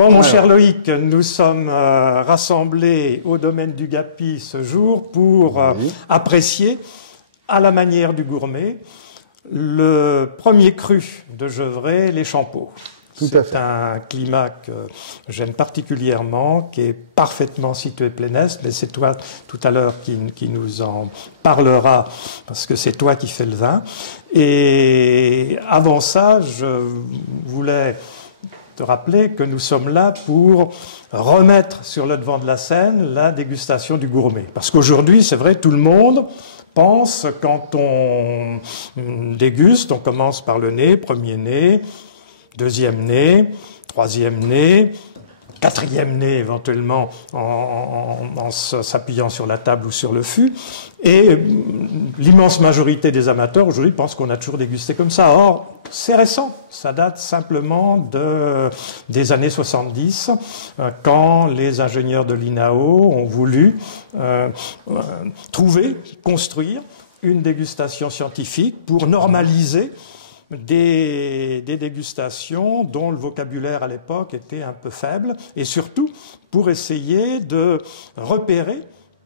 Bon, mon cher Loïc, nous sommes rassemblés au domaine du Gapi ce jour pour apprécier, à la manière du gourmet, le premier cru de Gevrey, les Champeaux. C'est un climat que j'aime particulièrement, qui est parfaitement situé plein est, mais c'est toi tout à l'heure qui nous en parlera, parce que c'est toi qui fais le vin. Et avant ça, je voulais te rappeler que nous sommes là pour remettre sur le devant de la scène la dégustation du gourmet. Parce qu'aujourd'hui, c'est vrai, tout le monde pense, quand on déguste, on commence par le nez, premier nez, deuxième nez, troisième nez, quatrième nez éventuellement en s'appuyant sur la table ou sur le fût. Et l'immense majorité des amateurs aujourd'hui pensent qu'on a toujours dégusté comme ça. Or, c'est récent, ça date simplement des années 70, quand les ingénieurs de l'INAO ont voulu construire une dégustation scientifique pour normaliser des dégustations dont le vocabulaire à l'époque était un peu faible, et surtout pour essayer de repérer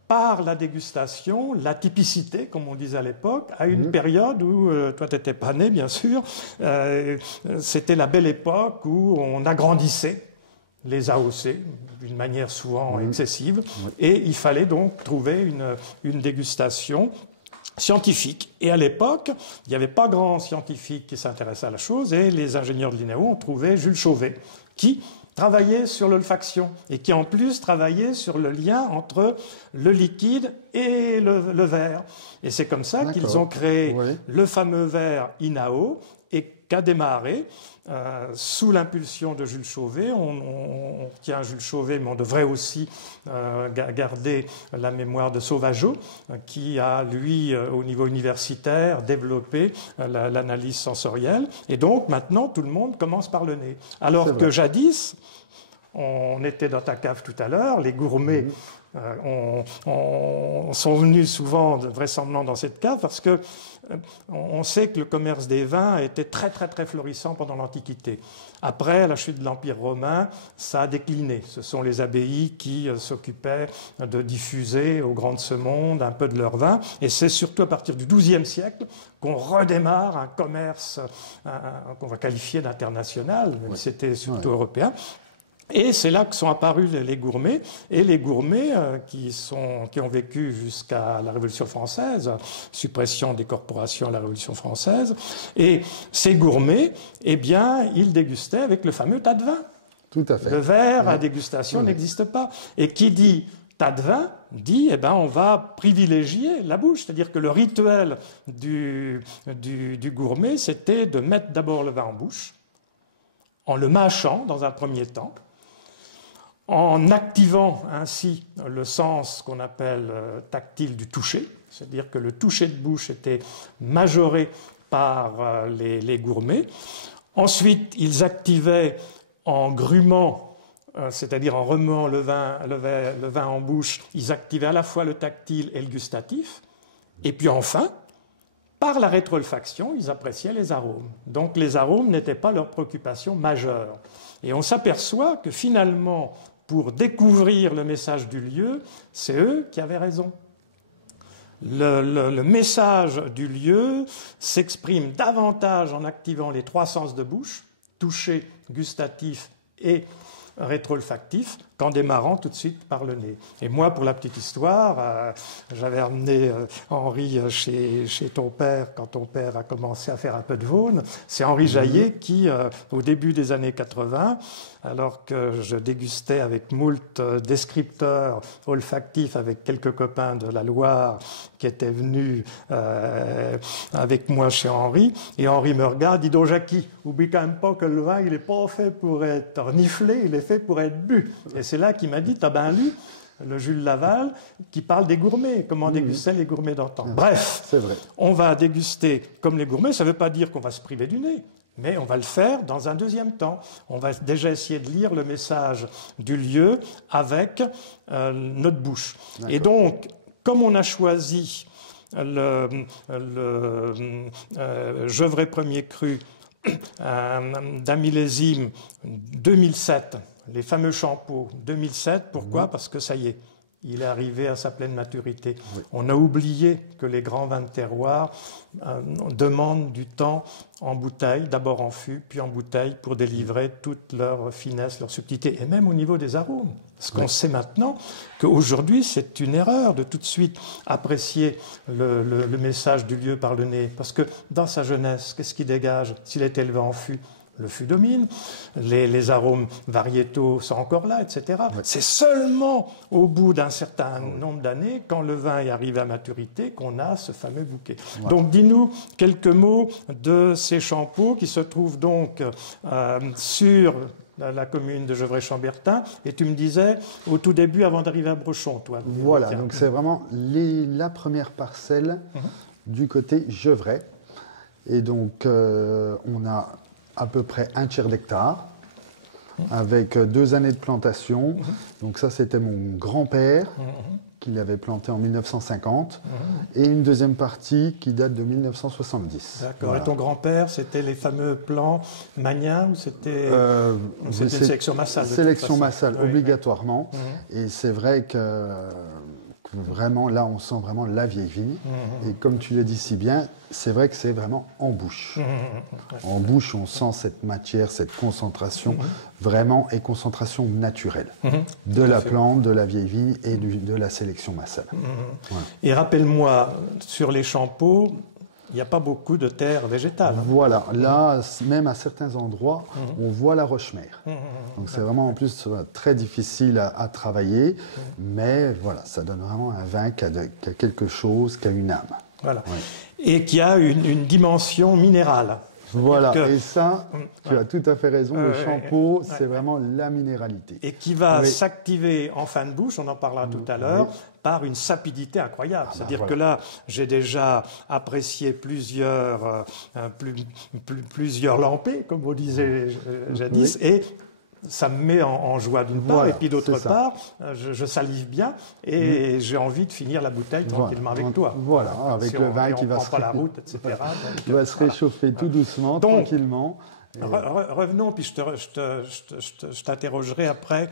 par la dégustation la typicité, comme on disait à l'époque, à une période où, toi tu n'étais pas né bien sûr, c'était la belle époque où on agrandissait les AOC d'une manière souvent excessive, et il fallait donc trouver une dégustation scientifique. Et à l'époque, il n'y avait pas grand scientifique qui s'intéressait à la chose, et les ingénieurs de l'INAO ont trouvé Jules Chauvet, qui travaillait sur l'olfaction, et qui en plus travaillait sur le lien entre le liquide et le verre. Et c'est comme ça qu'ils ont créé le fameux verre INAO, et qu'a démarré, sous l'impulsion de Jules Chauvet. On tient Jules Chauvet, mais on devrait aussi garder la mémoire de Sauvageot, qui a, lui, au niveau universitaire, développé l'analyse sensorielle. Et donc, maintenant, tout le monde commence par le nez. Alors que jadis, on était dans ta cave tout à l'heure, les gourmets sont venus souvent vraisemblablement dans cette cave parce que on sait que le commerce des vins était très très très florissant pendant l'Antiquité. Après, à la chute de l'Empire romain, ça a décliné. Ce sont les abbayes qui s'occupaient de diffuser au grand de ce monde un peu de leur vin. Et c'est surtout à partir du XIIe siècle qu'on redémarre un commerce qu'on va qualifier d'international, même si c'était surtout européen. Et c'est là que sont apparus les gourmets, et les gourmets qui ont vécu jusqu'à la Révolution française, suppression des corporations à la Révolution française, et ces gourmets, eh bien, ils dégustaient avec le fameux tas de vin. Tout à fait. Le verre à dégustation n'existe pas. Et qui dit tas de vin dit, eh ben, on va privilégier la bouche. C'est-à-dire que le rituel du gourmet, c'était de mettre d'abord le vin en bouche, en le mâchant dans un premier temps, en activant ainsi le sens qu'on appelle tactile du toucher, c'est-à-dire que le toucher de bouche était majoré par les gourmets. Ensuite, ils activaient en grumant, c'est-à-dire en remuant le vin en bouche, ils activaient à la fois le tactile et le gustatif. Et puis enfin, par la rétroolfaction, ils appréciaient les arômes. Donc les arômes n'étaient pas leur préoccupation majeure. Et on s'aperçoit que finalement, pour découvrir le message du lieu, c'est eux qui avaient raison. Le message du lieu s'exprime davantage en activant les trois sens de bouche, toucher, gustatif et rétro-olfactif, qu'en démarrant tout de suite par le nez. Et moi, pour la petite histoire, j'avais amené Henri chez ton père quand ton père a commencé à faire un peu de Vaune. C'est Henri Jaillet qui, au début des années 80, alors que je dégustais avec moult descripteurs olfactifs avec quelques copains de la Loire qui étaient venus avec moi chez Henri, et Henri me regarde, dit donc Jackie, oublie quand même pas que le vin, il n'est pas fait pour être reniflé, il est fait pour être bu. Et c'est là qu'il m'a dit, t'as bien lu le Jules Laval qui parle des gourmets, comment dégustaient les gourmets d'antan. Bref, on va déguster comme les gourmets, ça ne veut pas dire qu'on va se priver du nez, mais on va le faire dans un deuxième temps. On va déjà essayer de lire le message du lieu avec notre bouche. Et donc, comme on a choisi le Gevrey premier cru d'un millésime 2007, les fameux Champeaux 2007. Pourquoi? Parce que ça y est, il est arrivé à sa pleine maturité. Oui. On a oublié que les grands vins de terroir demandent du temps en bouteille, d'abord en fût, puis en bouteille, pour délivrer toute leur finesse, leur subtilité, et même au niveau des arômes. Parce qu'on sait maintenant qu'aujourd'hui, c'est une erreur de tout de suite apprécier le message du lieu par le nez. Parce que dans sa jeunesse, qu'est-ce qu'il dégage s'il est élevé en fût? Le fût domine, les arômes variétaux sont encore là, etc. Ouais. C'est seulement au bout d'un certain nombre d'années, quand le vin est arrivé à maturité, qu'on a ce fameux bouquet. Ouais. Donc, dis-nous quelques mots de ces Champeaux qui se trouvent donc sur la commune de Gevrey-Chambertin. Et tu me disais, au tout début, avant d'arriver à Brochon, toi. Voilà, donc c'est vraiment la première parcelle du côté Gevrey. Et donc, on a à peu près un tiers d'hectare, avec 2 années de plantation. Donc ça, c'était mon grand-père qui l'avait planté en 1950, et une deuxième partie qui date de 1970. D'accord. Voilà. Et ton grand-père, c'était les fameux plants Magnin ou c'était une sélection massale? Sélection massale, oui, obligatoirement. Et c'est vrai que vraiment, là, on sent vraiment la vieille vigne. Et comme tu l'as dit si bien, c'est vrai que c'est vraiment en bouche. En bouche, on sent cette matière, cette concentration, vraiment, et concentration naturelle de la plante, de la vieille vigne et de la sélection massale. Ouais. Et rappelle-moi, sur les Champeaux, il n'y a pas beaucoup de terre végétale. Voilà, là, même à certains endroits, on voit la roche-mère. Donc c'est vraiment en plus très difficile à travailler, mais voilà, ça donne vraiment un vin qui a quelque chose, qui a une âme. Voilà. Ouais. Et qui a une dimension minérale. Voilà, et ça, tu as tout à fait raison, le Champeau, c'est vraiment la minéralité. Et qui va s'activer en fin de bouche, on en parlera tout à l'heure, par une sapidité incroyable. C'est-à-dire que là, j'ai déjà apprécié plusieurs lampées, comme on disait jadis, et ça me met en joie d'une part, et puis d'autre part, je salive bien, et j'ai envie de finir la bouteille tranquillement avec toi. Voilà, avec le vin qui va se prend pas la route, etc. Il va se réchauffer tout doucement, tranquillement. Revenons, puis je t'interrogerai après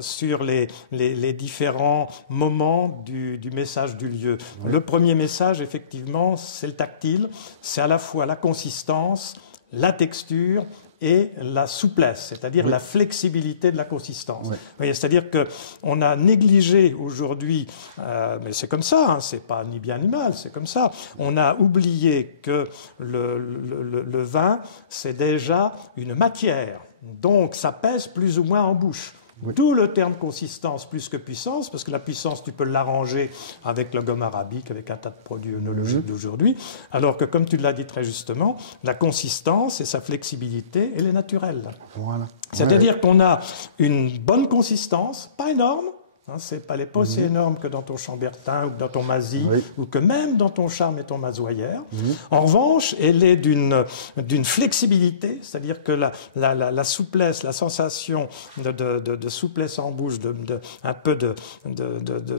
sur les différents moments du message du lieu. Le premier message, effectivement, c'est le tactile. C'est à la fois la consistance, la texture et la souplesse, c'est-à-dire la flexibilité de la consistance. C'est-à-dire qu'on a négligé aujourd'hui, mais c'est comme ça, hein, c'est pas ni bien ni mal, c'est comme ça. On a oublié que le vin, c'est déjà une matière, donc ça pèse plus ou moins en bouche. D'où le terme consistance plus que puissance, parce que la puissance, tu peux l'arranger avec la gomme arabique, avec un tas de produits œnologiques d'aujourd'hui, alors que, comme tu l'as dit très justement, la consistance et sa flexibilité, elle est naturelle. Voilà. C'est-à-dire qu'on a une bonne consistance, pas énorme, hein, elle n'est pas aussi énorme que dans ton Chambertin ou que dans ton Mazy, ou que même dans ton Charme et ton Mazoyère. En revanche, elle est d'une flexibilité, c'est-à-dire que la souplesse, la sensation de souplesse en bouche, un peu de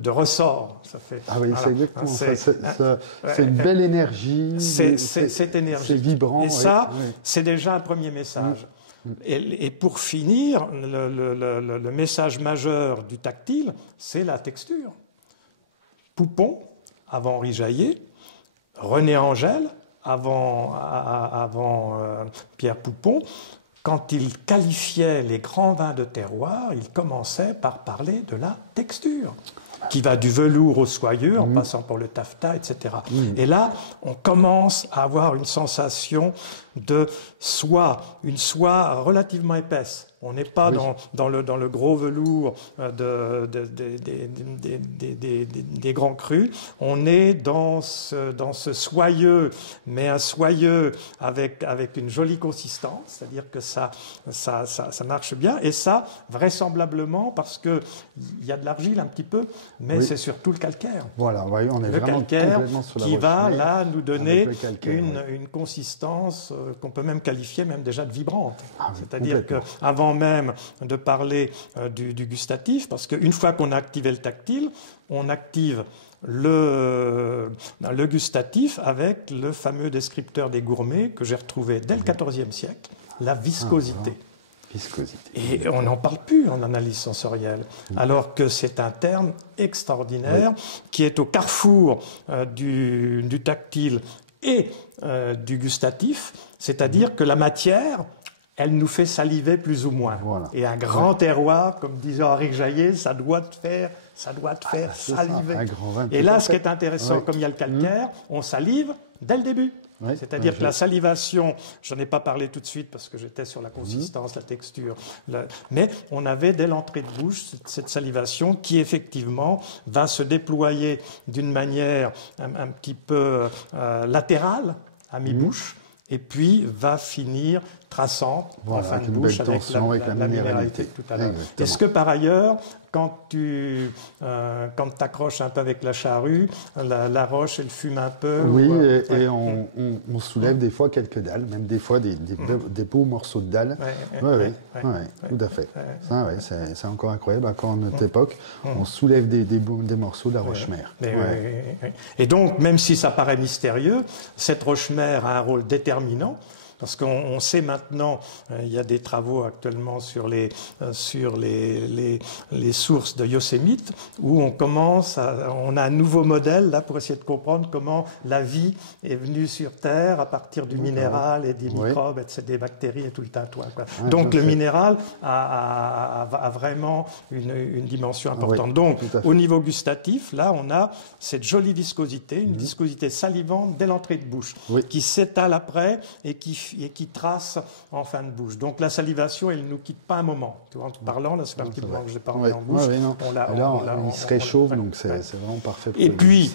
ressort, ça fait. Ah oui, c'est exactement ça. C'est une belle énergie. C'est énergie. C'est vibrant. Et ça, c'est déjà un premier message. Et pour finir, le message majeur du tactile, c'est la texture. Poupon, avant Henri Jaillet, René Angel, avant Pierre Poupon, quand il qualifiait les grands vins de terroir, il commençait par parler de la texture, qui va du velours au soyeux, en passant par le taffetas, etc. Et là, on commence à avoir une sensation de soie, une soie relativement épaisse. On n'est pas dans le gros velours des grands crus. On est dans ce soyeux, mais un soyeux avec une jolie consistance, c'est-à-dire que ça marche bien. Et ça, vraisemblablement, parce qu'il y a de l'argile un petit peu, mais c'est surtout le calcaire. Voilà, on est le vraiment calcaire complètement sur la qui va là nous donner calcaire, une consistance qu'on peut même qualifier même déjà de vibrante. C'est-à-dire qu'avant avant même de parler du gustatif, parce qu'une fois qu'on a activé le tactile, on active le gustatif avec le fameux descripteur des gourmets que j'ai retrouvé dès le XIVe siècle, la viscosité. Viscosité. Et on n'en parle plus en analyse sensorielle, alors que c'est un terme extraordinaire qui est au carrefour du tactile et du gustatif, c'est-à-dire que la matière, elle nous fait saliver plus ou moins. Voilà. Et un grand terroir, comme disait Henri Jaillet, ça doit te faire saliver. Un grand vin, Et là, ce qui est intéressant, comme il y a le calcaire, on salive dès le début. Oui, C'est-à-dire que la salivation, je n'en ai pas parlé tout de suite parce que j'étais sur la consistance, la texture, mais on avait dès l'entrée de bouche cette salivation qui effectivement va se déployer d'une manière un petit peu latérale à mi-bouche et puis va finir traçante en fin de bouche avec la minéralité tout à l'heure. Est-ce que par ailleurs, quand tu t'accroches un peu avec la charrue, la roche, elle fume un peu? Oui, et on soulève des fois quelques dalles, même des fois des beaux morceaux de dalles. Oui, tout à fait. Ça, c'est encore incroyable. Encore à notre époque, on soulève des morceaux de la roche-mère. Et donc, même si ça paraît mystérieux, cette roche-mère a un rôle déterminant. Parce qu'on sait maintenant, il y a des travaux actuellement sur les sources de Yosémite, où on a un nouveau modèle là pour essayer de comprendre comment la vie est venue sur Terre à partir du minéral et des microbes, des bactéries et tout le tintouin. Donc le minéral a vraiment une dimension importante. Donc au niveau gustatif, là on a cette jolie viscosité, une viscosité salivante dès l'entrée de bouche, qui s'étale après et qui trace en fin de bouche. Donc la salivation, elle ne nous quitte pas un moment. Tu vois, en te parlant, là, c'est un petit moment que je l'ai pas remis en bouche. Il se réchauffe, donc c'est vraiment parfait pour Et puis,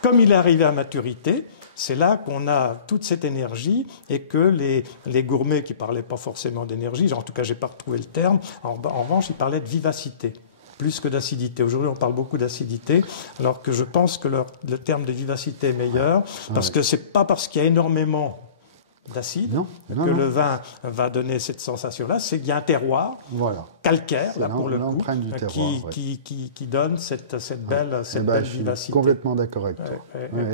comme il est arrivé à maturité, c'est là qu'on a toute cette énergie et que les gourmets qui ne parlaient pas forcément d'énergie, en tout cas, je n'ai pas retrouvé le terme, en revanche, ils parlaient de vivacité plus que d'acidité. Aujourd'hui, on parle beaucoup d'acidité, alors que je pense que le terme de vivacité est meilleur, parce que ce n'est pas parce qu'il y a énormément d'acide que le vin va donner cette sensation-là, c'est qu'il y a un terroir calcaire, là pour le coup, qui donne cette belle vivacité. Je suis complètement d'accord avec toi.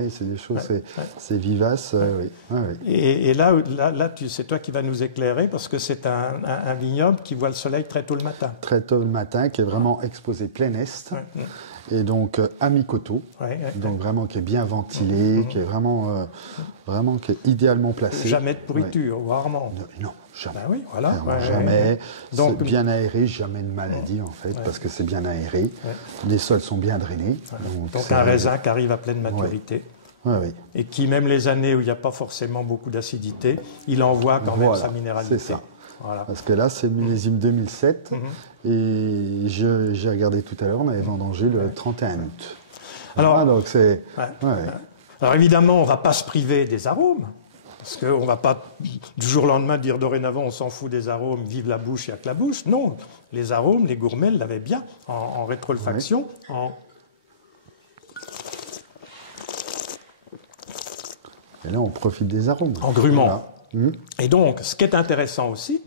C'est des choses, c'est vivace. Et là c'est toi qui vas nous éclairer, parce que c'est un vignoble qui voit le soleil très tôt le matin. Très tôt le matin, qui est vraiment exposé plein est. Et donc à mi-coteau, donc vraiment qui est bien ventilé, qui est vraiment qui est idéalement placé. Jamais de pourriture, rarement. Non, jamais. Ben oui, voilà. Jamais. Donc c'est bien aéré, jamais de maladie en fait, parce que c'est bien aéré. Les sols sont bien drainés. Donc un raisin qui arrive à pleine maturité. Et qui, même les années où il n'y a pas forcément beaucoup d'acidité, il envoie quand même sa minéralité. C'est ça. Voilà. Parce que là, c'est le millésime 2007, et j'ai regardé tout à l'heure, on avait vendangé le 31 août. Alors, donc c'est... Alors évidemment, on ne va pas se priver des arômes, parce qu'on ne va pas du jour au lendemain dire dorénavant on s'en fout des arômes, vive la bouche, il n'y a que la bouche. Non, les arômes, les gourmets l'avaient bien en rétro-olfaction, Et là, on profite des arômes. En grumant. Et donc, ce qui est intéressant aussi,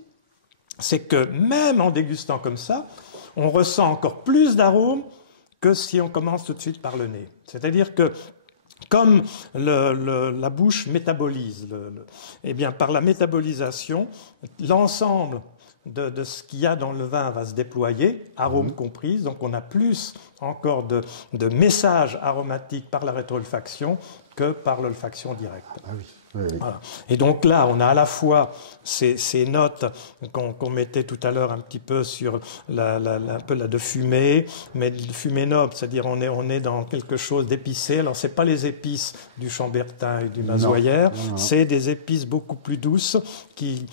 c'est que même en dégustant comme ça, on ressent encore plus d'arômes que si on commence tout de suite par le nez. C'est-à-dire que comme la bouche métabolise, eh bien, par la métabolisation, l'ensemble de ce qu'il y a dans le vin va se déployer, arômes compris, donc on a plus encore de messages aromatiques par la rétro-olfaction que par l'olfaction directe. Ah oui. Voilà. Et donc là, on a à la fois ces notes qu'on mettait tout à l'heure un petit peu sur un peu de fumée, mais de fumée noble, c'est-à-dire on est dans quelque chose d'épicé. Alors c'est pas les épices du chambertin et du mazoyer, c'est des épices beaucoup plus douces qui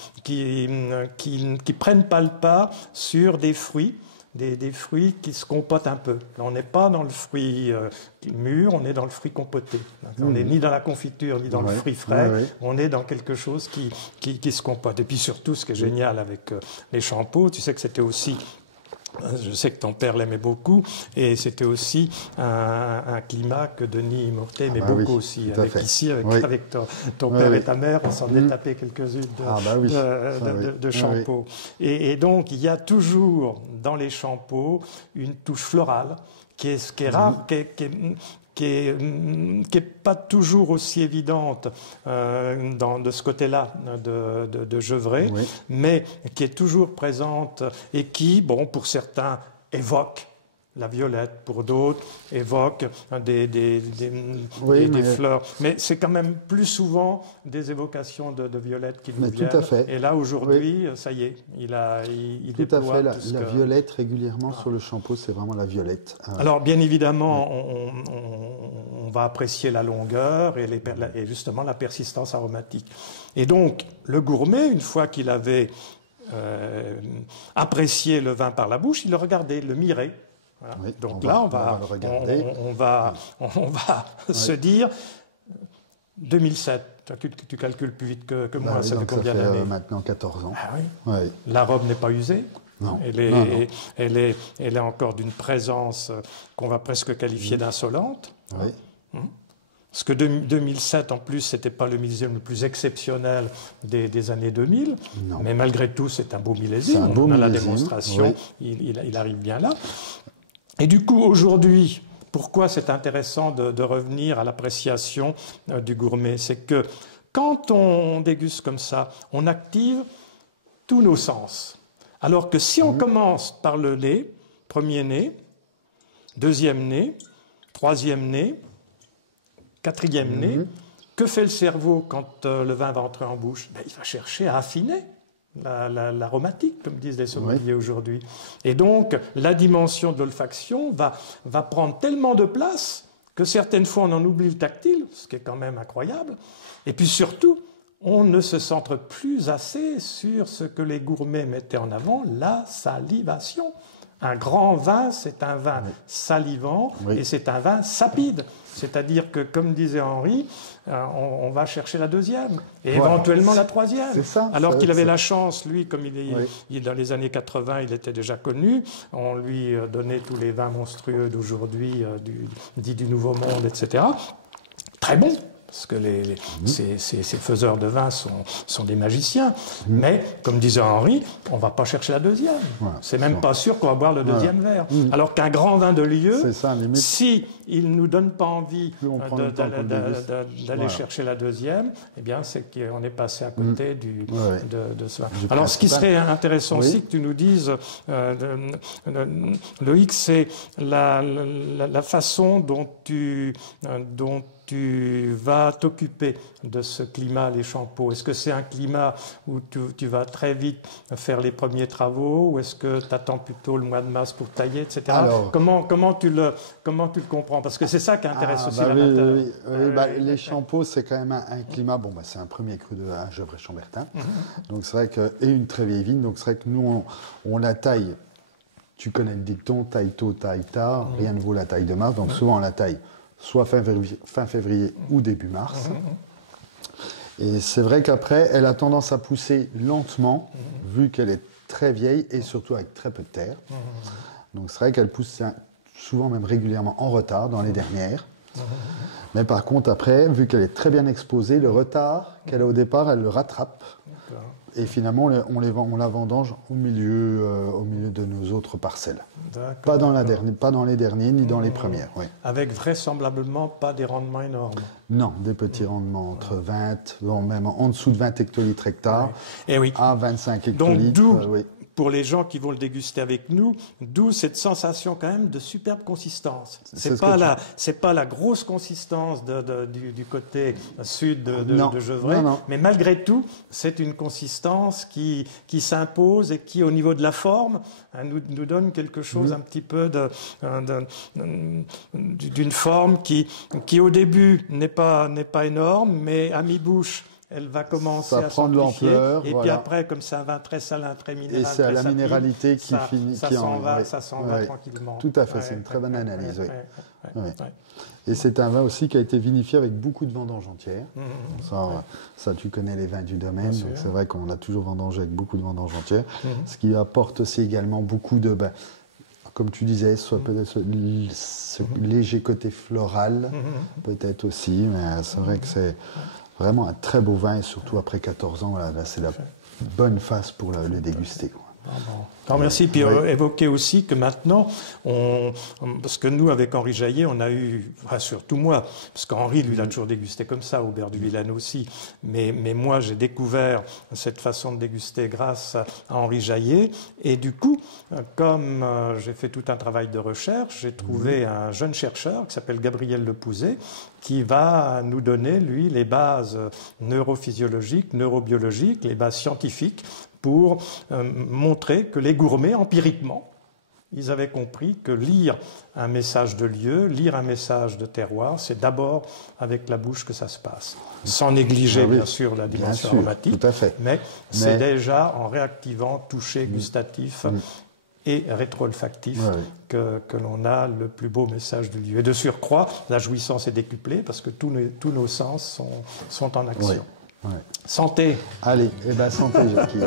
prennent pas le pas sur des fruits. Des fruits qui se compotent un peu. Là, on n'est pas dans le fruit mûr, on est dans le fruit compoté. On n'est ni dans la confiture, ni dans le fruit frais. On est dans quelque chose qui se compote. Et puis surtout, ce qui est génial avec les champots, tu sais que c'était aussi Je sais que ton père l'aimait beaucoup, et c'était aussi un climat que Denis Mortet aimait beaucoup aussi. Avec ici, avec ton père et ta mère, on s'en est tapé quelques-unes de Champeaux. Et donc, il y a toujours dans les Champeaux une touche florale qui est rare, qui est pas toujours aussi évidente de ce côté-là de Gevrey, mais qui est toujours présente et qui, bon, pour certains, évoque la violette, pour d'autres, évoque des fleurs. Mais c'est quand même plus souvent des évocations de violette qui nous viennent. Tout à fait. Et là, aujourd'hui, ça y est, il tout à fait. La violette, régulièrement, sur le Champeau, c'est vraiment la violette. Alors, bien évidemment, on va apprécier la longueur et justement la persistance aromatique. Et donc, le gourmet, une fois qu'il avait apprécié le vin par la bouche, il le regardait, le mirait. Voilà. Oui, donc là, on va se dire 2007. Tu calcules plus vite que moi. Ça fait combien d'années? Maintenant 14 ans. Ah oui. La robe n'est pas usée. Non. Elle est encore d'une présence qu'on va presque qualifier d'insolente. Oui. Parce que 2007, en plus, c'était pas le millésime le plus exceptionnel des années 2000. Non. Mais malgré tout, c'est un beau millésime. On a la démonstration. Il arrive bien là. Et du coup, aujourd'hui, pourquoi c'est intéressant de revenir à l'appréciation du gourmet? C'est que quand on déguste comme ça, on active tous nos sens. Alors que si on commence par le nez, premier nez, deuxième nez, troisième nez, quatrième nez, que fait le cerveau quand le vin va entrer en bouche? Il va chercher à affiner l'aromatique, comme disent les sommeliers aujourd'hui. Et donc, la dimension de l'olfaction va prendre tellement de place que certaines fois, on en oublie le tactile, ce qui est quand même incroyable. Et puis surtout, on ne se centre plus assez sur ce que les gourmets mettaient en avant, la salivation. Un grand vin, c'est un vin salivant et c'est un vin sapide. C'est-à-dire que, comme disait Henri, on va chercher la deuxième et éventuellement la troisième. C'est ça, alors qu'il avait la chance, lui, comme dans les années 80, il était déjà connu, on lui donnait tous les vins monstrueux d'aujourd'hui, dits du Nouveau Monde, etc. Très bon. Parce que ces faiseurs de vin sont des magiciens. Mais, comme disait Henri, on ne va pas chercher la deuxième. C'est même pas sûr qu'on va boire le deuxième verre. Alors qu'un grand vin de lieu, si il ne nous donne pas envie d'aller chercher la deuxième, eh bien, c'est qu'on est passé à côté de ce vin. Alors, ce qui serait intéressant aussi que tu nous dises, Loïc, c'est la façon dont tu vas t'occuper de ce climat, les Champeaux. Est-ce que c'est un climat où tu vas très vite faire les premiers travaux, ou est-ce que tu attends plutôt le mois de mars pour tailler, etc. Alors, comment tu le comprends? Parce que c'est ça qui intéresse aussi l'amateur. Les Champeaux, c'est quand même un climat, c'est un premier cru de Gevrey-Chambertin. Donc c'est vrai et une très vieille vigne, donc c'est vrai que nous, on la taille. Tu connais le dicton, taille tôt, taille tard, rien ne vaut la taille de mars, donc souvent on la taille soit fin février ou début mars. Et c'est vrai qu'après, elle a tendance à pousser lentement, vu qu'elle est très vieille et surtout avec très peu de terre. Donc c'est vrai qu'elle pousse souvent même régulièrement en retard dans les dernières. Mais par contre, après, vu qu'elle est très bien exposée, le retard qu'elle a au départ, elle le rattrape. Et finalement, on la vendange au milieu de nos autres parcelles. Pas dans les derniers, ni dans les premières. Avec vraisemblablement pas des rendements énormes. Non, des petits rendements entre 20, même en dessous de 20 hectolitres hectares, à 25 hectolitres. Donc, pour les gens qui vont le déguster avec nous, d'où cette sensation quand même de superbe consistance. C'est pas la grosse consistance du côté sud de Gevrey, mais malgré tout, c'est une consistance qui s'impose et qui, au niveau de la forme, nous donne quelque chose un petit peu d'une forme qui au début n'est pas énorme, mais à mi-bouche, elle va commencer à prendre l'ampleur. Et puis après, comme c'est un vin très salin, très minéral, et c'est à la minéralité qui finit. Ça s'en va tranquillement. Tout à fait, c'est une très bonne analyse. Et c'est un vin aussi qui a été vinifié avec beaucoup de vendanges entières. Ça, tu connais les vins du domaine, donc c'est vrai qu'on a toujours vendangé avec beaucoup de vendanges entières. Ce qui apporte aussi également beaucoup de comme tu disais, soit peut-être ce léger côté floral, peut-être aussi, mais c'est vrai que c'est vraiment un très beau vin, et surtout après 14 ans, voilà, là c'est la bonne phase pour le déguster, quoi. Alors merci. Puis Oui. évoquer aussi que maintenant, parce que nous, avec Henri Jaillet, on a eu, enfin, surtout moi, parce qu'Henri, lui, il a toujours dégusté comme ça, Aubert du Vilaine aussi, mais moi, j'ai découvert cette façon de déguster grâce à Henri Jaillet, et du coup, comme j'ai fait tout un travail de recherche, j'ai trouvé un jeune chercheur qui s'appelle Gabriel Lepouzet, qui va nous donner, lui, les bases neurophysiologiques, neurobiologiques, les bases scientifiques, pour montrer que les gourmets, empiriquement, ils avaient compris que lire un message de lieu, lire un message de terroir, c'est d'abord avec la bouche que ça se passe. Sans négliger, bien sûr, la dimension aromatique, tout à fait. mais c'est déjà en réactivant toucher gustatif et rétro-olfactif que l'on a le plus beau message du lieu. Et de surcroît, la jouissance est décuplée parce que tous nos sens sont en action. Ouais. Santé. Allez, santé, Jackie.